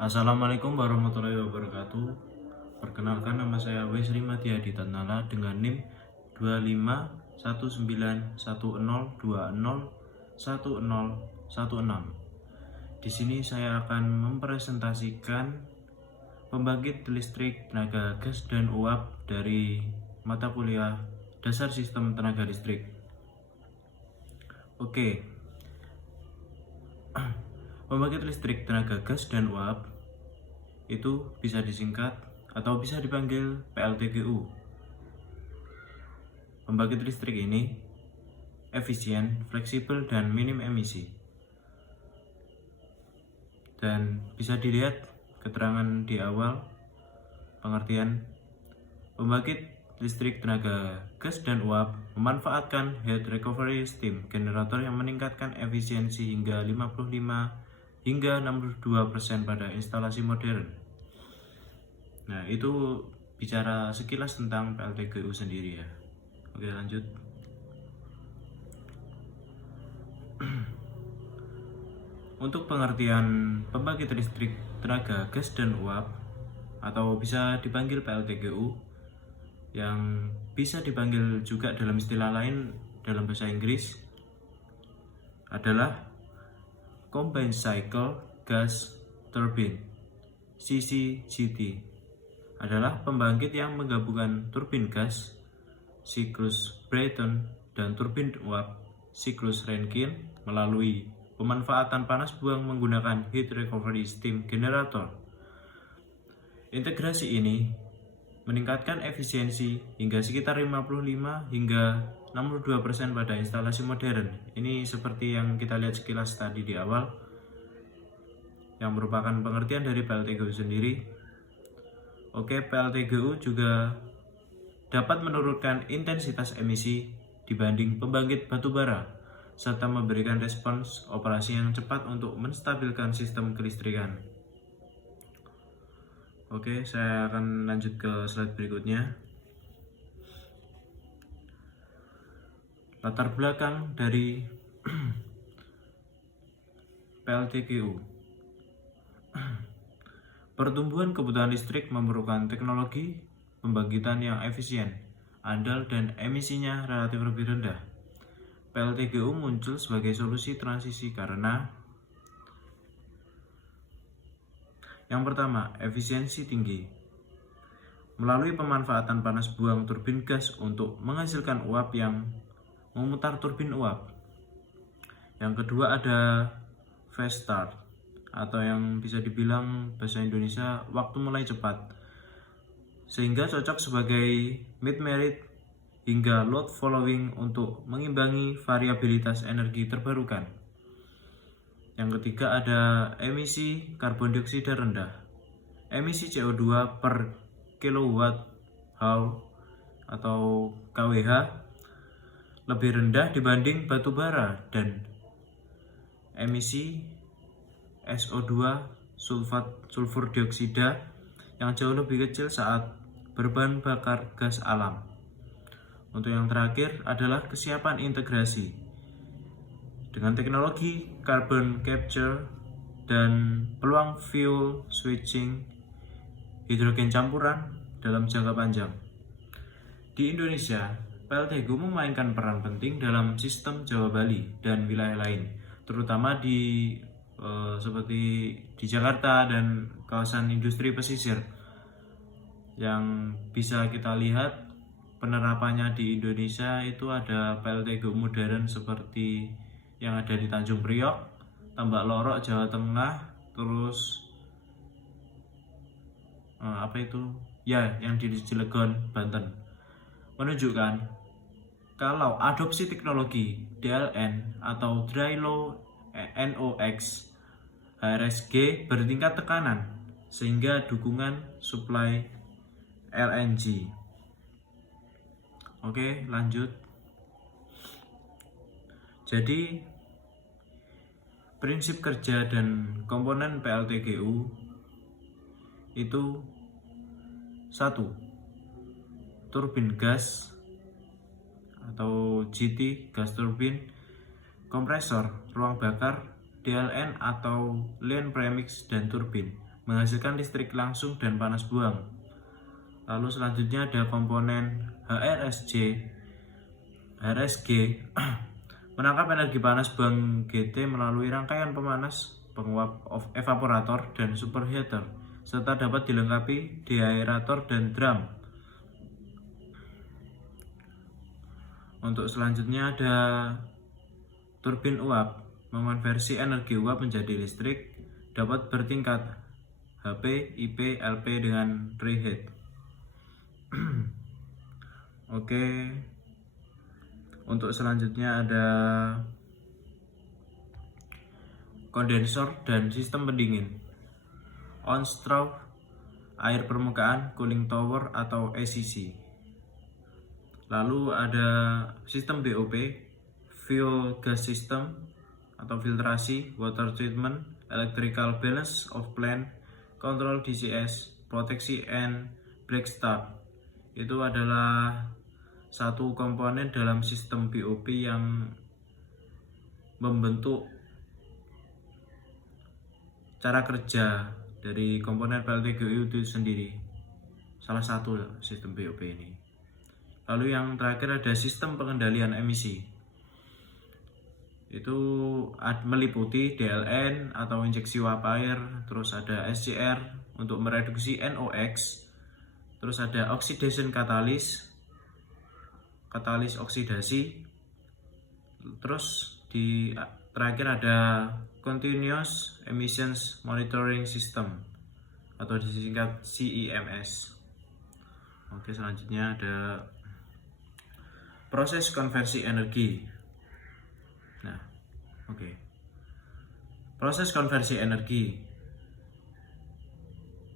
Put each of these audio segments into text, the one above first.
Assalamualaikum warahmatullahi wabarakatuh. Perkenalkan, nama saya Wesri Madya Ditanala dengan NIM 251910201016. Di sini saya akan mempresentasikan pembangkit listrik tenaga gas dan uap dari mata kuliah Dasar Sistem Tenaga Listrik. Oke. Pembangkit listrik tenaga gas dan uap itu bisa disingkat atau bisa dipanggil PLTGU. Pembangkit listrik ini efisien, fleksibel, dan minim emisi. Dan bisa dilihat keterangan di awal pengertian. Pembangkit listrik tenaga gas dan uap memanfaatkan heat recovery steam generator yang meningkatkan efisiensi hingga 55 hingga 62% pada instalasi modern. Nah, itu bicara sekilas tentang PLTGU sendiri ya. Oke, lanjut. Untuk pengertian pembangkit listrik tenaga gas dan uap atau bisa dipanggil PLTGU, yang bisa dipanggil juga dalam istilah lain dalam bahasa Inggris adalah Combined Cycle Gas Turbine (CCGT). Adalah pembangkit yang menggabungkan turbin gas siklus Brayton dan turbin uap siklus Rankine melalui pemanfaatan panas buang menggunakan heat recovery steam generator. Integrasi ini meningkatkan efisiensi hingga sekitar 55 hingga 62% pada instalasi modern. Ini seperti yang kita lihat sekilas tadi di awal, yang merupakan pengertian dari PLTGU sendiri. Oke, PLTGU juga dapat menurunkan intensitas emisi dibanding pembangkit batubara, serta memberikan respons operasi yang cepat untuk menstabilkan sistem kelistrikan. Oke, saya akan lanjut ke slide berikutnya. Latar belakang dari PLTGU. Pertumbuhan kebutuhan listrik memerlukan teknologi pembangkitan yang efisien, andal, dan emisinya relatif lebih rendah. PLTGU muncul sebagai solusi transisi karena yang pertama, efisiensi tinggi. Melalui pemanfaatan panas buang turbin gas untuk menghasilkan uap yang memutar turbin uap. Yang kedua ada fast start, atau yang bisa dibilang bahasa Indonesia waktu mulai cepat, sehingga cocok sebagai mid-merit hingga load following untuk mengimbangi variabilitas energi terbarukan. Yang ketiga ada emisi karbon dioksida rendah. Emisi CO2 per kilowatt hour atau kWh lebih rendah dibanding batubara, dan emisi SO2 sulfur dioksida yang jauh lebih kecil saat berbahan bakar gas alam. Untuk yang terakhir adalah kesiapan integrasi dengan teknologi carbon capture dan peluang fuel switching hidrogen campuran dalam jangka panjang. Di Indonesia, PLTGU memainkan peran penting dalam sistem Jawa Bali dan wilayah lain, terutama seperti di Jakarta dan kawasan industri pesisir. Yang bisa kita lihat penerapannya di Indonesia itu ada PLTGU modern seperti yang ada di Tanjung Priok, Tambak Lorok, Jawa Tengah, terus yang di Cilegon, Banten, menunjukkan kalau adopsi teknologi DLN atau Dry Low NOx HRSG bertingkat tekanan sehingga dukungan suplai LNG. Oke, lanjut. Jadi prinsip kerja dan komponen PLTGU itu 1. Turbin gas atau GT gas turbin, kompresor, ruang bakar, DLN atau line premix, dan turbin. menghasilkan listrik langsung dan panas buang. Lalu selanjutnya ada komponen HRSG menangkap energi panas buang GT melalui rangkaian pemanas, penguap evaporator, dan superheater, serta dapat dilengkapi deaerator dan drum. Untuk selanjutnya ada turbin uap, mengonversi energi uap menjadi listrik, dapat bertingkat HP, IP, LP dengan reheat. Oke. Untuk selanjutnya ada kondensor dan sistem pendingin, on-straw, air permukaan, cooling tower atau ACC. Lalu ada sistem BOP, fuel gas system atau filtrasi, water treatment, electrical balance of plant, control DCS, proteksi and black start. Itu adalah satu komponen dalam sistem BOP yang membentuk cara kerja dari komponen PLTGU itu sendiri. Salah satu sistem BOP ini. Lalu yang terakhir ada sistem pengendalian emisi. Itu meliputi DLN atau injeksi uap air, terus ada SCR untuk mereduksi NOx, terus ada oxidation katalis oksidasi, terus terakhir ada continuous emissions monitoring system atau disingkat CEMS. Oke, selanjutnya ada proses konversi energi. Nah, oke. Proses konversi energi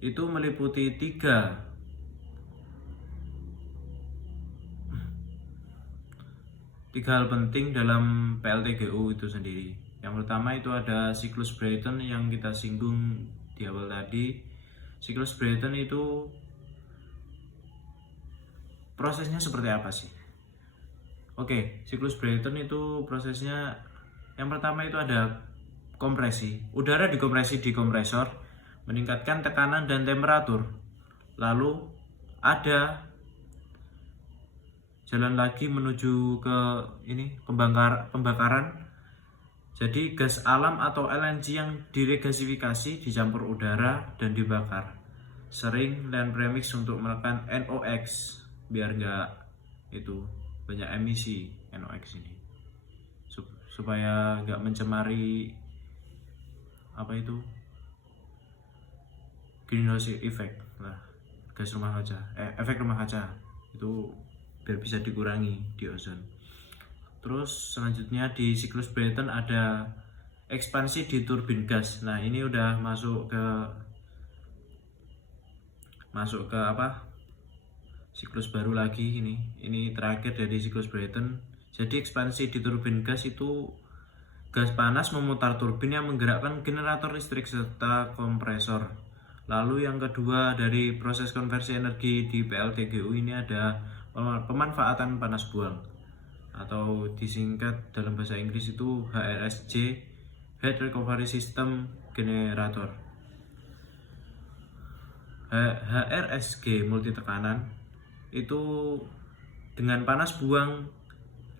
itu meliputi tiga hal penting dalam PLTGU itu sendiri. Yang pertama itu ada siklus Brayton yang kita singgung di awal tadi. Siklus Brayton itu prosesnya seperti apa sih? Oke, siklus Brayton itu prosesnya yang pertama itu ada kompresi. Udara dikompresi di kompresor, meningkatkan tekanan dan temperatur. Lalu ada jalan lagi menuju ke pembakaran. Jadi gas alam atau LNG yang diregasifikasi dicampur udara dan dibakar. Sering land premix untuk menekan NOx biar nggak banyak emisi NOx ini, supaya nggak mencemari greenhouse effect lah, gas rumah kaca, efek rumah kaca itu biar bisa dikurangi di ozon. Terus selanjutnya di siklus Brayton ada ekspansi di turbin gas. Nah, ini udah masuk ke siklus baru lagi ini. Ini terakhir dari siklus Brayton. Jadi ekspansi di turbin gas itu gas panas memutar turbin yang menggerakkan generator listrik serta kompresor. Lalu yang kedua dari proses konversi energi di PLTGU ini ada pemanfaatan panas buang atau disingkat dalam bahasa Inggris itu HRSG, Heat Recovery System Generator. HRSG multi tekanan itu dengan panas buang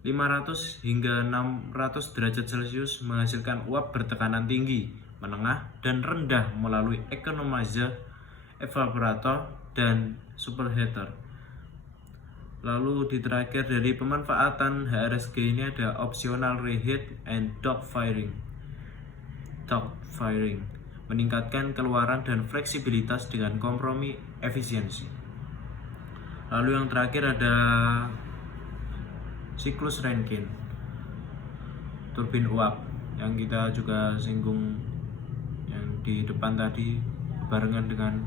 500 hingga 600 derajat Celcius menghasilkan uap bertekanan tinggi, menengah, dan rendah melalui economizer, evaporator, dan superheater. Lalu di terakhir dari pemanfaatan HRSG ini ada optional reheat and dog firing, meningkatkan keluaran dan fleksibilitas dengan kompromi efisiensi. Lalu yang terakhir ada siklus Rankine, turbin uap yang kita juga singgung yang di depan tadi barengan dengan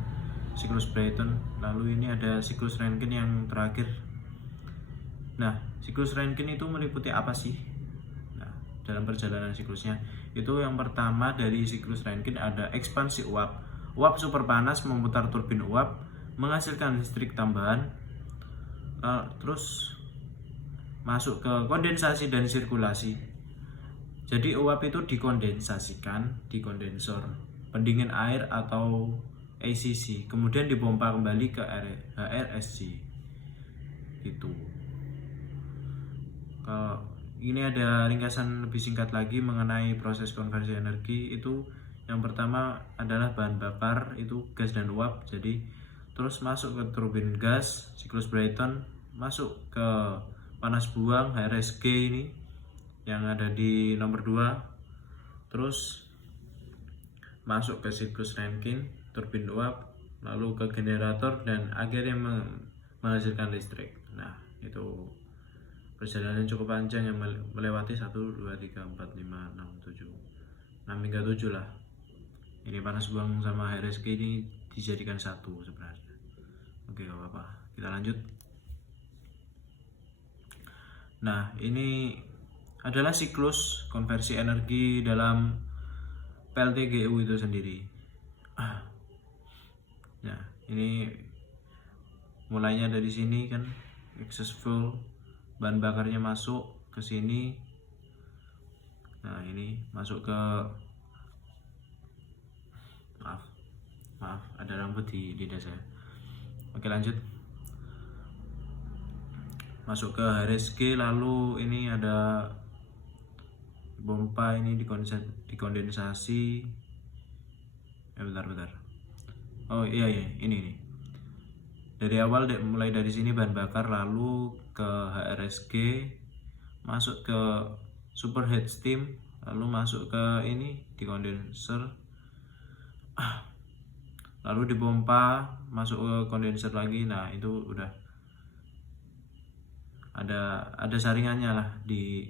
siklus Brayton. Lalu ini ada siklus Rankine yang terakhir. Nah, siklus Rankine itu meliputi apa sih? Nah, dalam perjalanan siklusnya itu yang pertama dari siklus Rankine ada ekspansi uap. Uap super panas memutar turbin uap menghasilkan listrik tambahan. Terus masuk ke kondensasi dan sirkulasi. Jadi uap itu dikondensasikan di kondensor pendingin air atau ACC, kemudian dipompa kembali ke HRSG gitu. Kalau ini ada ringkasan lebih singkat lagi mengenai proses konversi energi. Itu yang pertama adalah bahan bakar itu gas dan uap, jadi terus masuk ke turbin gas siklus Brayton, masuk ke panas buang HRSG ini yang ada di nomor 2, terus masuk ke siklus Rankine turbin uap, lalu ke generator dan akhirnya menghasilkan listrik. Nah, itu perjalanan cukup panjang yang melewati 1, 2, 3, 4, 5, 6, 7 6 hingga 7 lah. Ini panas buang sama HRSG ini dijadikan satu sebenarnya. Oke, gak apa-apa, kita lanjut. Nah, ini adalah siklus konversi energi dalam PLTGU itu sendiri. Nah, ini mulainya dari sini kan, exhaust fuel, bahan bakarnya masuk ke sini. Nah, ini masuk ke maaf ada rambut di lidah saya. Oke, lanjut. Masuk ke HRSG, lalu ini ada pompa ini dikondensasi. Bentar. Oh iya, ini. Dari awal mulai dari sini bahan bakar, lalu ke HRSG, masuk ke superheat steam, lalu masuk ke ini di kondenser, lalu dipompa masuk ke kondenser lagi. Nah, itu udah ada saringannya lah di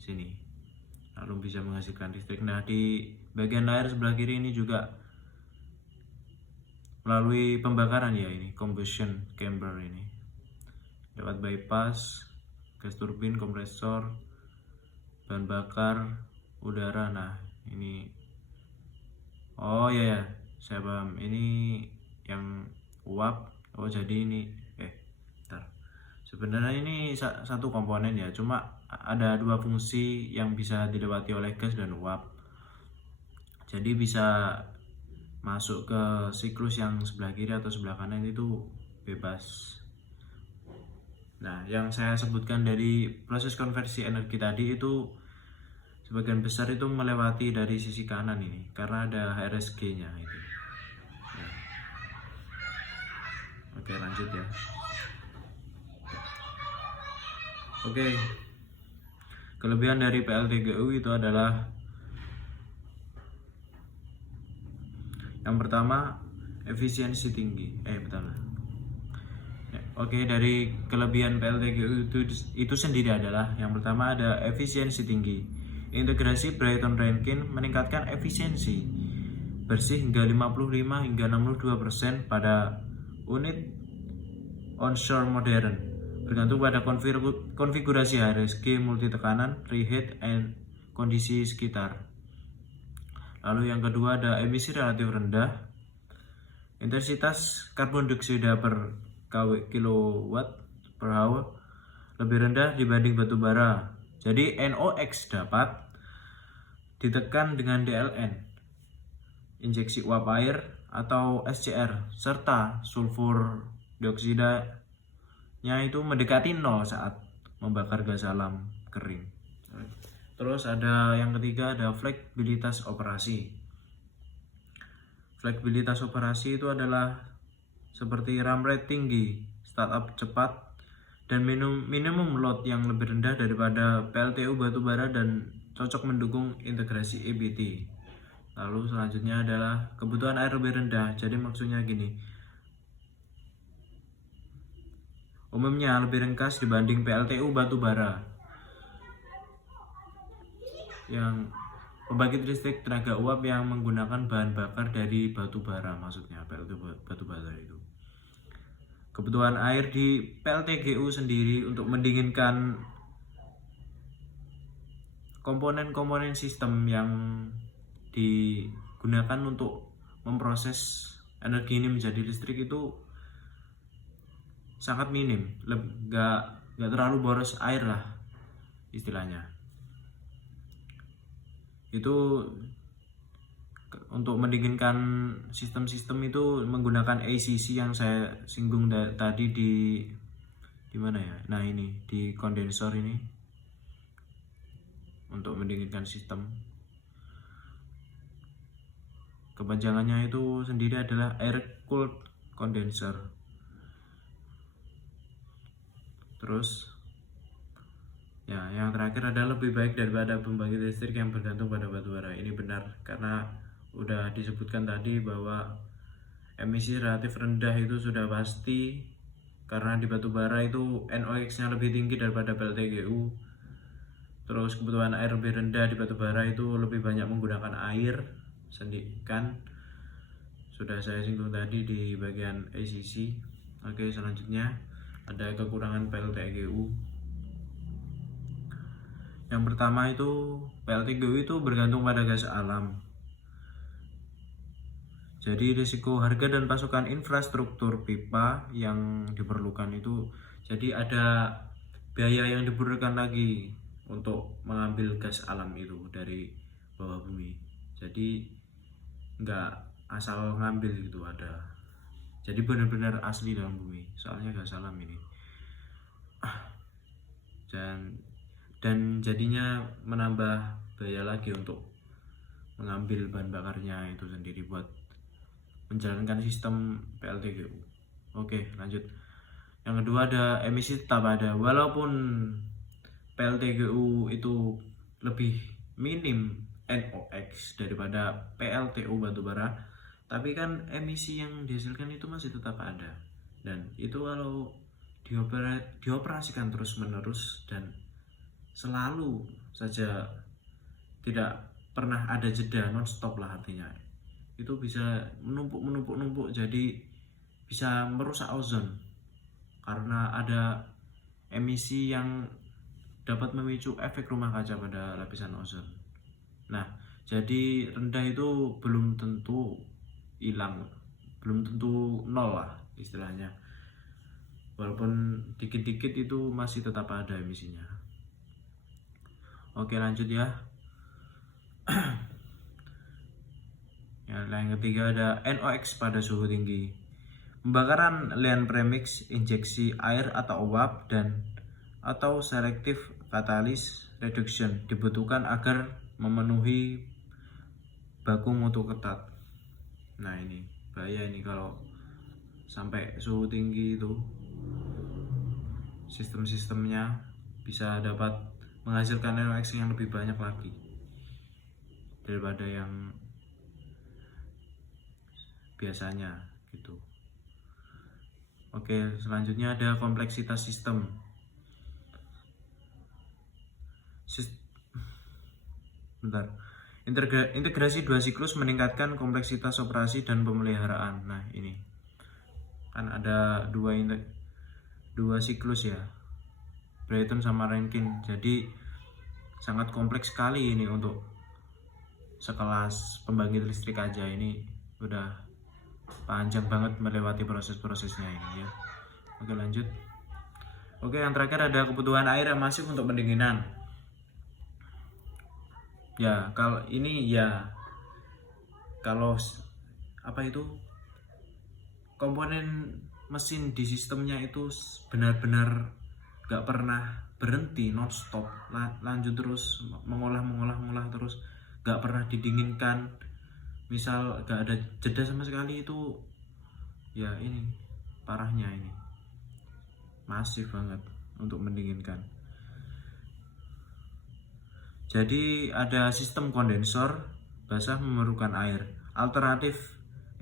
sini, lalu bisa menghasilkan listrik. Nah, di bagian layar sebelah kiri ini juga melalui pembakaran ya, ini combustion chamber, ini lewat bypass gas turbin, kompresor, bahan bakar, udara. Nah, ini oh ya saya paham, ini yang uap. Oh, jadi ini sebenarnya ini satu komponen ya, cuma ada dua fungsi yang bisa dilewati oleh gas dan uap, jadi bisa masuk ke siklus yang sebelah kiri atau sebelah kanan itu bebas. Nah, yang saya sebutkan dari proses konversi energi tadi itu sebagian besar itu melewati dari sisi kanan ini karena ada HRSG nya itu. Ya. Oke, lanjut ya. Oke, kelebihan dari PLTGU itu adalah yang pertama efisiensi tinggi. Oke, dari kelebihan PLTGU itu sendiri adalah yang pertama ada efisiensi tinggi. Integrasi Brayton Rankine meningkatkan efisiensi bersih hingga 55 hingga 62% pada unit onshore modern, bergantung pada konfigurasi HRSG, multi tekanan, preheat, and kondisi sekitar. Lalu yang kedua ada emisi relatif rendah. Intensitas karbon dioksida per kilowatt per hour lebih rendah dibanding batu bara. Jadi NOx dapat ditekan dengan DLN, injeksi uap air atau SCR, serta sulfur dioksida itu mendekati 0 saat membakar gas alam kering. Terus ada yang ketiga ada fleksibilitas operasi. Fleksibilitas operasi itu adalah seperti RAM rate tinggi, startup cepat, dan minimum load yang lebih rendah daripada PLTU batubara dan cocok mendukung integrasi EBT. Lalu selanjutnya adalah kebutuhan air lebih rendah. Jadi maksudnya gini, umumnya lebih ringkas dibanding PLTU batubara yang pembangkit listrik tenaga uap yang menggunakan bahan bakar dari batubara, maksudnya PLTU batubara itu. Kebutuhan air di PLTGU sendiri untuk mendinginkan komponen-komponen sistem yang digunakan untuk memproses energi ini menjadi listrik itu sangat minim, nggak terlalu boros air lah istilahnya. Itu untuk mendinginkan sistem-sistem itu menggunakan ACC yang saya singgung tadi di mana ya? Nah, ini di kondensor ini untuk mendinginkan sistem. Kepanjangannya itu sendiri adalah air cooled condenser. Terus ya, yang terakhir adalah lebih baik daripada pembangkit listrik yang bergantung pada batubara. Ini benar karena udah disebutkan tadi bahwa emisi relatif rendah itu sudah pasti karena di batubara itu NOx-nya lebih tinggi daripada PLTGU. Terus kebutuhan air lebih rendah di batubara itu lebih banyak menggunakan air kan sudah saya singgung tadi di bagian ACC. Oke, selanjutnya ada kekurangan PLTGU. Yang pertama itu PLTGU itu bergantung pada gas alam. Jadi risiko harga dan pasokan infrastruktur pipa yang diperlukan itu, jadi ada biaya yang diperlukan lagi untuk mengambil gas alam itu dari bawah bumi. Jadi nggak asal ngambil gitu, ada. Jadi benar-benar asli dalam bumi. Soalnya gas alam ini. Dan jadinya menambah biaya lagi untuk mengambil bahan bakarnya itu sendiri buat menjalankan sistem PLTGU. Oke, lanjut. Yang kedua ada emisi tetap ada. Walaupun PLTGU itu lebih minim NOx daripada PLTU batubara, tapi kan emisi yang dihasilkan itu masih tetap ada. Dan itu kalau dioperasikan terus-menerus dan selalu saja, tidak pernah ada jeda, non-stop lah artinya, itu bisa menumpuk, jadi bisa merusak ozon karena ada emisi yang dapat memicu efek rumah kaca pada lapisan ozon. Nah, jadi rendah itu belum tentu hilang, belum tentu nol lah istilahnya, walaupun dikit-dikit itu masih tetap ada emisinya. Oke, lanjut ya. Yang ketiga ada NOx pada suhu tinggi. Pembakaran lean premix, injeksi air atau uap atau selective catalyst reduction dibutuhkan agar memenuhi baku mutu ketat. Nah, ini bahaya ini kalau sampai suhu tinggi itu, sistem-sistemnya bisa dapat menghasilkan NOx yang lebih banyak lagi daripada yang biasanya gitu. Oke, selanjutnya ada kompleksitas sistem. Integrasi dua siklus meningkatkan kompleksitas operasi dan pemeliharaan. Nah, ini kan ada dua siklus ya, Brayton sama Rankine. Jadi sangat kompleks sekali ini untuk sekelas pembangkit listrik aja, ini udah panjang banget melewati proses-prosesnya ini ya. Oke, lanjut. Oke, yang terakhir ada kebutuhan air yang masif untuk pendinginan. Ya, kalau ini ya, kalau apa itu komponen mesin di sistemnya itu benar-benar gak pernah berhenti, non-stop, lanjut terus mengolah terus, gak pernah didinginkan. Misal gak ada jeda sama sekali itu, ya ini parahnya, ini masif banget untuk mendinginkan. Jadi ada sistem kondensor basah memerlukan air. Alternatif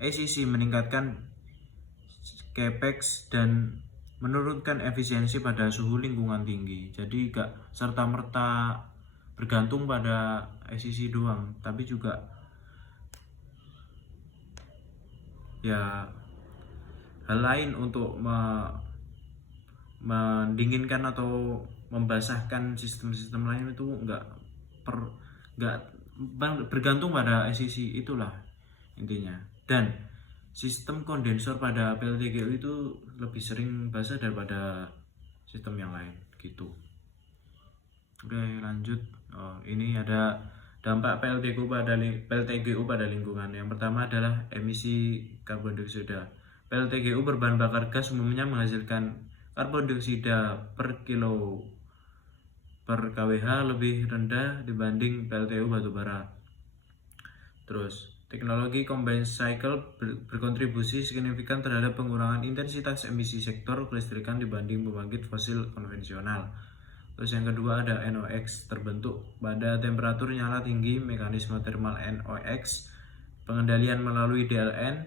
ACC meningkatkan capex dan menurunkan efisiensi pada suhu lingkungan tinggi. Jadi gak serta-merta bergantung pada ACC doang, tapi juga ya hal lain untuk mendinginkan atau membasahkan sistem-sistem lain itu nggak bergantung pada ACC, itulah intinya. Dan sistem kondensor pada PLTGU itu lebih sering basah daripada sistem yang lain gitu. Oke, lanjut. Ini ada Dampak PLTGU pada lingkungan. Yang pertama adalah emisi karbon dioksida. PLTGU berbahan bakar gas umumnya menghasilkan karbon dioksida per kilo per kWh lebih rendah dibanding PLTU batubara. Terus, teknologi combined cycle berkontribusi signifikan terhadap pengurangan intensitas emisi sektor kelistrikan dibanding pembangkit fosil konvensional. Terus yang kedua ada NOx, terbentuk pada temperatur nyala tinggi, mekanisme thermal NOx, pengendalian melalui DLN,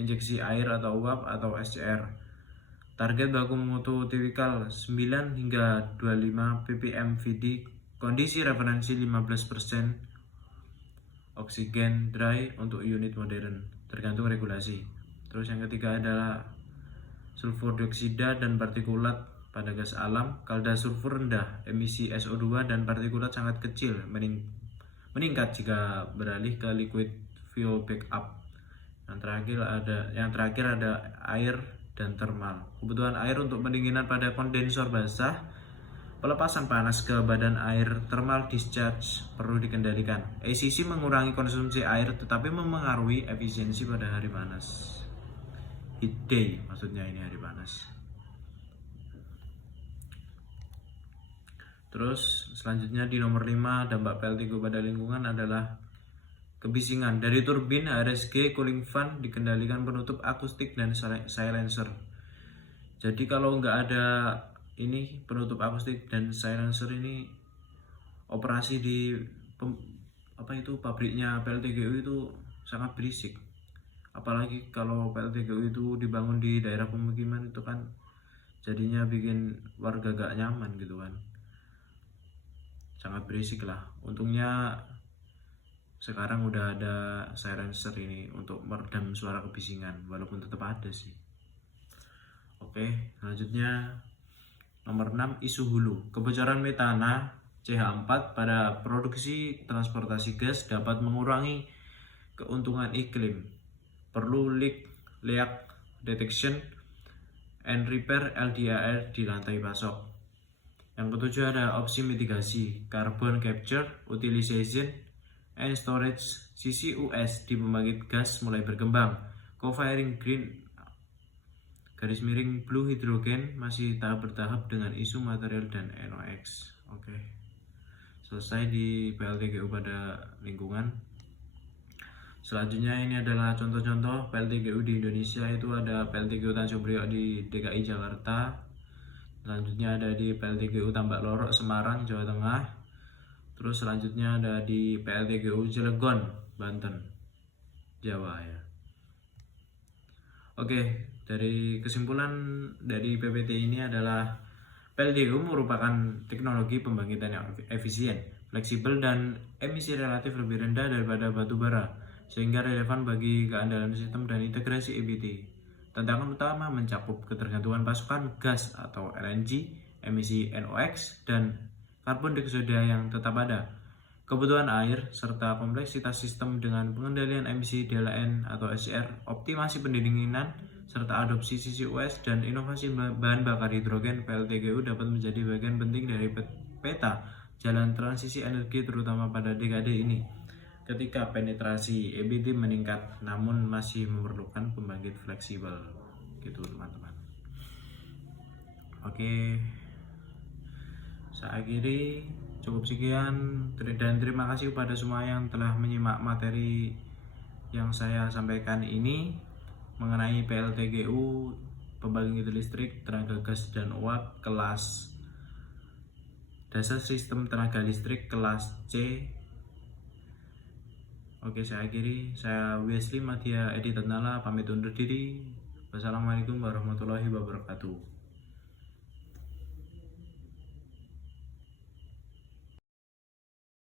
injeksi air atau uap atau SCR. Target baku mutu tipikal 9 hingga 25 ppm Vd, kondisi referensi 15% oksigen dry untuk unit modern, tergantung regulasi. Terus yang ketiga adalah sulfur dioksida dan partikulat pada gas alam. Kadar sulfur rendah, emisi SO2 dan partikulat sangat kecil, meningkat jika beralih ke liquid fuel backup. Yang terakhir ada air dan thermal. Kebutuhan air untuk pendinginan pada kondensor basah, pelepasan panas ke badan air, thermal discharge perlu dikendalikan. ACC mengurangi konsumsi air tetapi memengaruhi efisiensi pada hari panas. Heat day maksudnya ini hari panas. Terus selanjutnya di nomor 5, dampak PLTGU pada lingkungan adalah kebisingan. Dari turbin HRSG cooling fan dikendalikan penutup akustik dan silencer. Jadi kalau nggak ada ini penutup akustik dan silencer ini, operasi di pabriknya PLTGU itu sangat berisik. Apalagi kalau PLTGU itu dibangun di daerah pemukiman, itu kan jadinya bikin warga gak nyaman gitu kan. Sangat berisik lah. Untungnya sekarang udah ada silencer ini untuk meredam suara kebisingan, walaupun tetap ada sih. Oke, selanjutnya nomor 6, isu hulu. Kebocoran metana CH4 pada produksi transportasi gas dapat mengurangi keuntungan iklim. Perlu leak detection and repair LDAR di lantai pasok. Yang ketujuh ada opsi mitigasi, carbon capture, utilization, and storage CCUS di pembangkit gas mulai berkembang. Co-firing green _ blue hydrogen masih tahap bertahap dengan isu material dan NOx. Oke. Selesai di PLTGU pada lingkungan. Selanjutnya ini adalah contoh-contoh PLTGU di Indonesia. Itu ada PLTGU Tanjung Priok di DKI Jakarta. Selanjutnya ada di PLTGU Tambak Lorok Semarang Jawa Tengah. Terus selanjutnya ada di PLTGU Cilegon Banten Jawa ya. Oke, dari kesimpulan dari PPT ini adalah PLTGU merupakan teknologi pembangkitan yang efisien, fleksibel dan emisi relatif lebih rendah daripada batu bara, sehingga relevan bagi keandalan sistem dan integrasi EBT. Tantangan utama mencakup ketergantungan pasokan gas atau LNG, emisi NOx, dan karbon dioksida yang tetap ada, kebutuhan air, serta kompleksitas sistem dengan pengendalian emisi DLN atau SCR, optimasi pendinginan, serta adopsi CCUS dan inovasi bahan bakar hidrogen. PLTGU dapat menjadi bagian penting dari peta jalan transisi energi terutama pada dekade ini, ketika penetrasi EBT meningkat namun masih memerlukan pembangkit fleksibel gitu teman-teman. Oke, saya akhiri, cukup sekian dan terima kasih kepada semua yang telah menyimak materi yang saya sampaikan ini mengenai PLTGU, pembangkit listrik tenaga gas dan uap kelas dasar sistem tenaga listrik kelas C. Oke, saya akhiri. Saya Wesley Madya Edi Tatnala pamit undur diri. Wassalamualaikum warahmatullahi wabarakatuh.